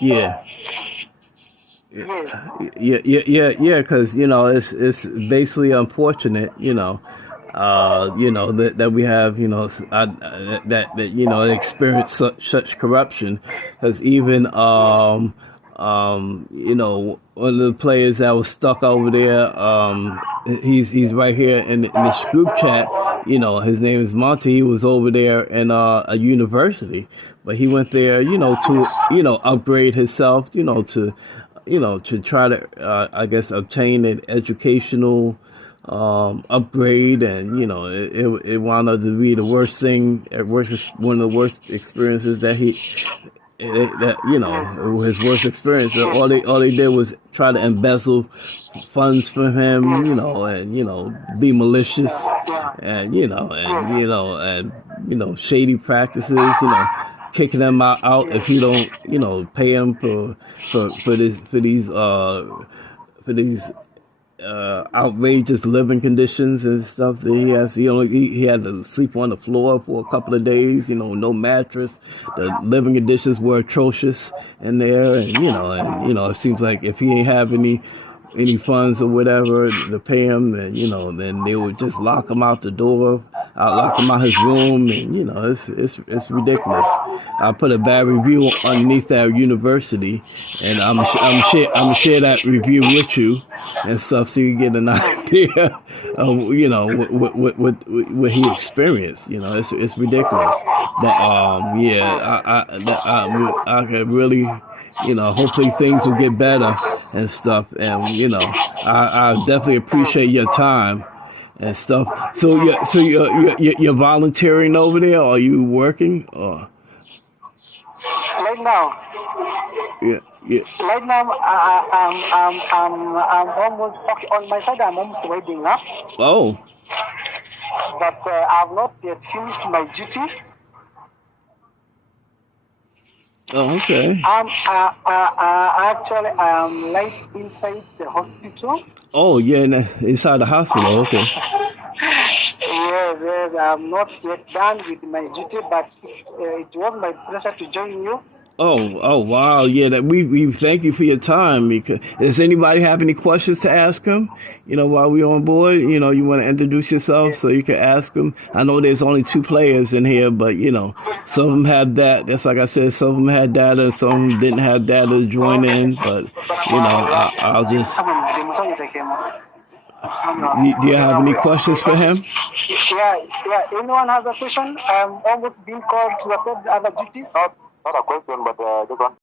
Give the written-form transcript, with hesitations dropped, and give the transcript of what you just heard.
Yeah. Yes. Yeah. Because it's basically unfortunate, that we have, that experience such corruption. Because even one of the players that was stuck over there, he's right here in this group chat. His name is Monty. He was over there in a university, but he went there, to upgrade himself, to try to, I guess, obtain an educational upgrade, and it wound up to be the worst thing, one of the worst experiences that Yes. his worst experience. Yes. All they did was try to embezzle funds from him, Yes. and be malicious, Yeah. and Yes. shady practices, kicking them out if you Yes. don't, pay them for these outrageous living conditions and stuff that he has. He had to sleep on the floor for a couple of days. No mattress. The living conditions were atrocious in there, and it seems like if he ain't have any funds or whatever to pay him, then they would just lock him out the door, lock him out his room, and it's ridiculous. I put a bad review underneath that university, and I'm share that review with you and stuff, so you get an idea of what he experienced. It's ridiculous, but yeah, Yes. I could really, hopefully things will get better and stuff. And I definitely appreciate your time and stuff. So you're volunteering over there? Or are you working? Or Right now, yeah, yeah. right now, I'm almost okay. On my side, I'm almost waiting up, Oh, but I've not yet finished my duty. oh, okay. Actually, I am right inside the hospital. Oh, yeah, inside the hospital. Okay. Yes, yes, I'm not yet done with my duty, but it was my pleasure to join you. Oh, wow. Yeah, that we thank you for your time. Because does anybody have any questions to ask him? While we on board, you want to introduce yourself so Yes, you can ask him. I know there's only two players in here, but some of them have that. That's like I said, some of them had data, some of them didn't have data to join in. But I'll just. Do you have any questions for him? yeah, yeah. Anyone has a question? I'm almost being called to attend other duties. Not a question, but just one